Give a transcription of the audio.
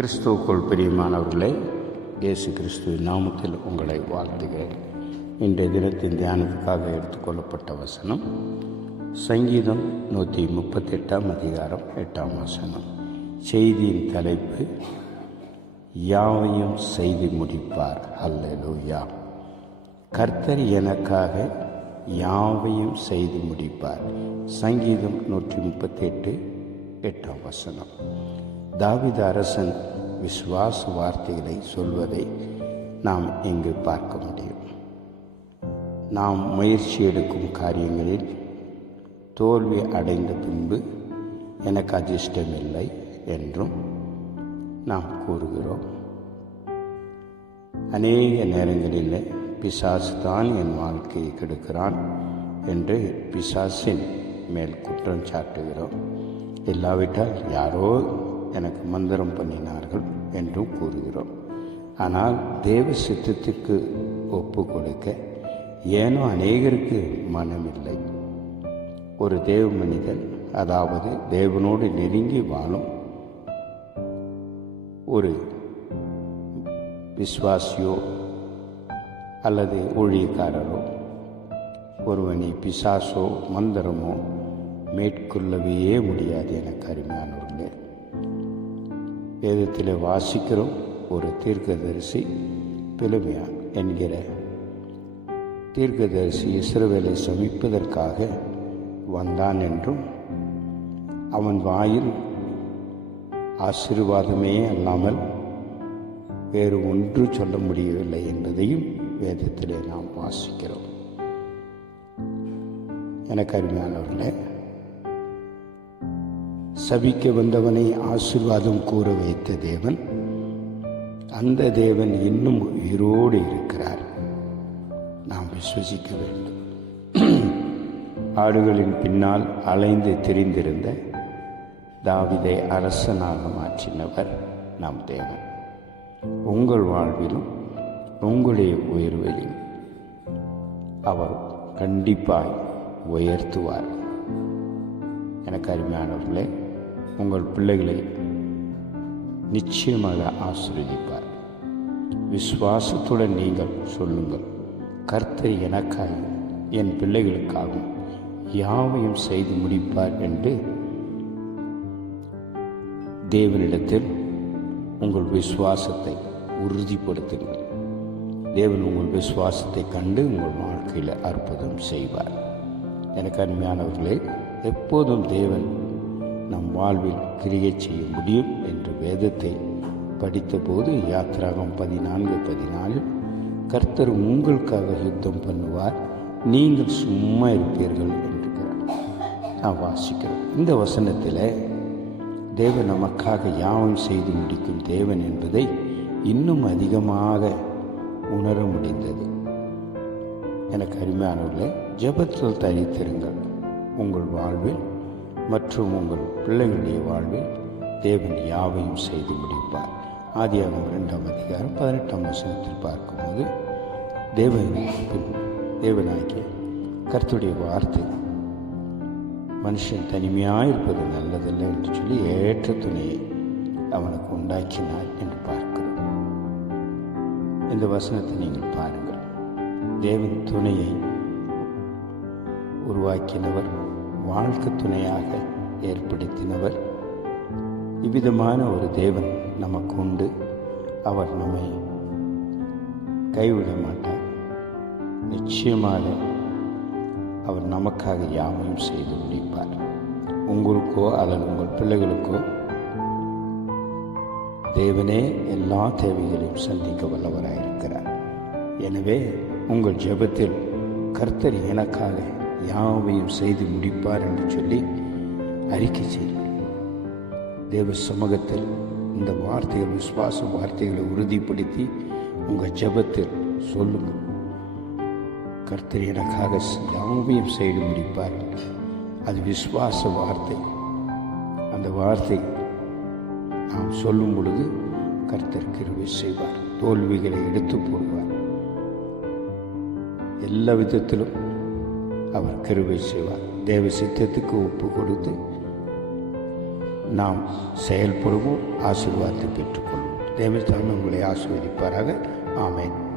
கிறிஸ்துவுக்குள் பிரியமானவர்களே இயேசு கிறிஸ்துவின் நாமத்தில் உங்களை வாழ்த்துகிறேன். இன்றைய தினத்தின் தியானத்துக்காக எடுத்துக்கொள்ளப்பட்ட வசனம் சங்கீதம் நூற்றி முப்பத்தெட்டாம் அதிகாரம் எட்டாம் வசனம். செய்தியின் தலைப்பு யாவையும் செய்து முடிப்பார். அல்லேலூயா. கர்த்தர் எனக்காக யாவையும் செய்து முடிப்பார். சங்கீதம் நூற்றி முப்பத்தெட்டு எட்டாம் வசனம். தாவித அரசன் விஸ்வாச வார்த்தைகளை சொல்வதை நாம் இங்கு பார்க்க முடியும். நாம் முயற்சி எடுக்கும் காரியங்களில் தோல்வி அடைந்த பின்பு எனக்கு அதிர்ஷ்டமில்லை என்றும் நாம் கூறுகிறோம். அநேக நேரங்களில் பிசாசு தான் என் வாழ்க்கையை கெடுக்கிறான் என்று பிசாசின் மேல் குற்றம் சாட்டுகிறோம். இல்லாவிட்டால் யாரோ எனக்கு மந்திரம் பண்ணினார்கள். என்றும் கூறுகிறோம். ஆனால் தேவ சித்தத்துக்கு ஒப்பு கொடுக்க ஏனோ அநேகருக்கு மனமில்லை. ஒரு தேவ மனிதன் அதாவது தேவனோடு நெருங்கி வாழும் ஒரு விஸ்வாசியோ அல்லது ஊழியக்காரரோ ஒருவனை பிசாசோ மந்திரமோ மேற்கொள்ளவே முடியாது என அருமையானவர்களே வேதத்தில் வாசிக்கிறோம் ஒரு தீர்க்கதரிசி பெருமையா என்கிற தீர்க்கதரிசி இஸ்ரவேலை சமிப்பதற்காக வந்தான் என்றும் அவன் வாயில் ஆசீர்வாதமே அல்லாமல் வேறு ஒன்று சொல்ல முடியவில்லை என்பதையும் வேதத்திலே நாம் வாசிக்கிறோம். எனக்கு அருமையானவர்களே சபிக்க வந்தவனை ஆசிர்வாதம் கூற வைத்த தேவன். அந்த தேவன் இன்னும் உயிரோடு இருக்கிறார். நாம் விசுவசிக்க வேண்டும். ஆடுகளின் பின்னால் அலைந்து திரிந்திருந்த தாவிதை அரசனாக மாற்றினவர் நாம் தேவன். உங்கள் வாழ்விலும் உங்களுடைய உயர்விலும் அவர் கண்டிப்பாய் உயர்த்துவார். எனக்கு அருமையானவர்களே உங்கள் பிள்ளைகளை நிச்சயமாக ஆசீர்வதிப்பார். விசுவாசத்துடன் நீங்கள் சொல்லுங்கள் கர்த்தர் எனக்காக என் பிள்ளைகளுக்காகவும் யாவையும் செய்து முடிப்பார் என்று தேவனிடத்தில் உங்கள் விசுவாசத்தை உறுதிப்படுத்துங்கள். தேவன் உங்கள் விசுவாசத்தை கண்டு உங்கள் வாழ்க்கையில் அற்புதம் செய்வார். எனக்கு அருமையானவர்களே எப்போதும் தேவன் நம் வாழ்வில் கிரியை செய்ய முடியும் என்று வேதத்தை படித்தபோது யாத்திராகம் பதினான்கு பதினாலில் கர்த்தர் உங்களுக்காக யுத்தம் பண்ணுவார் நீங்கள் சும்மா இருப்பீர்கள் என்றுகிறார். நான் வாசிக்கிறேன் இந்த வசனத்தில் தேவன் நமக்காக யாவம் செய்து முடிக்கும் தேவன் என்பதை இன்னும் அதிகமாக உணர முடிந்தது. எனக்கு அருமையானவர்களே ஜபத்தில் தனித்திருங்கள் உங்கள் வாழ்வில் மற்றும் உங்கள் பிள்ளைகளுடைய வாழ்வில் தேவன் யாவையும் செய்து முடிப்பார். ஆதியாகம் இரண்டாம் அதிகாரம் பதினெட்டாம் வசனத்தில் பார்க்கும்போது தேவன் தேவனாகிய கர்த்துடைய வார்த்தை மனுஷன் தனிமையாக இருப்பது நல்லதில்லை என்று சொல்லி ஏற்ற துணையை அவனுக்கு உண்டாக்கினார் என்று பார்க்கிறோம். இந்த வசனத்தை நீங்கள் பாருங்கள். தேவன் துணையை உருவாக்கினவர் வாழ்க்கை துணையாக ஏற்படுத்தினவர். இவ்விதமான ஒரு தேவன் நமக்கு உண்டு. அவர் நம்மை கைவிட மாட்டார். நிச்சயமாக அவர் நமக்காக யாவையும் செய்து முடிப்பார். உங்களுக்கோ அல்லது உங்கள் பிள்ளைகளுக்கோ தேவனே எல்லா தேவைகளையும் சந்திக்க வல்லவராயிருக்கிறார். எனவே உங்கள் ஜெபத்தில் கர்த்தர் எனக்காக யாவையும் செய்து முடிப்பார் என்று சொல்லி அறிக்கை செய்யுங்கள் தேவ சமூகத்தில் இந்த வார்த்தைகள் விசுவாச வார்த்தைகளை உறுதிப்படுத்தி உங்கள் ஜெபத்தில் சொல்லுங்கள். கர்த்தர் எனக்காக யாவையும் செய்து முடிப்பார். அது விசுவாச வார்த்தை. அந்த வார்த்தை நாம் சொல்லும் பொழுது கர்த்தர் கிருவை செய்வார். தோல்விகளை எடுத்து போடுவார். எல்லா விதத்திலும் அவர் கிருவை செய்வார். தேவ சித்தத்துக்கு ஒப்பு கொடுத்து நாம் செயல்படுவோம் ஆசீர்வாதத்தை பெற்றுக்கொள்வோம். தேவஸ்தானம் உங்களை ஆசீர்வதிப்பாராக. ஆமேன்.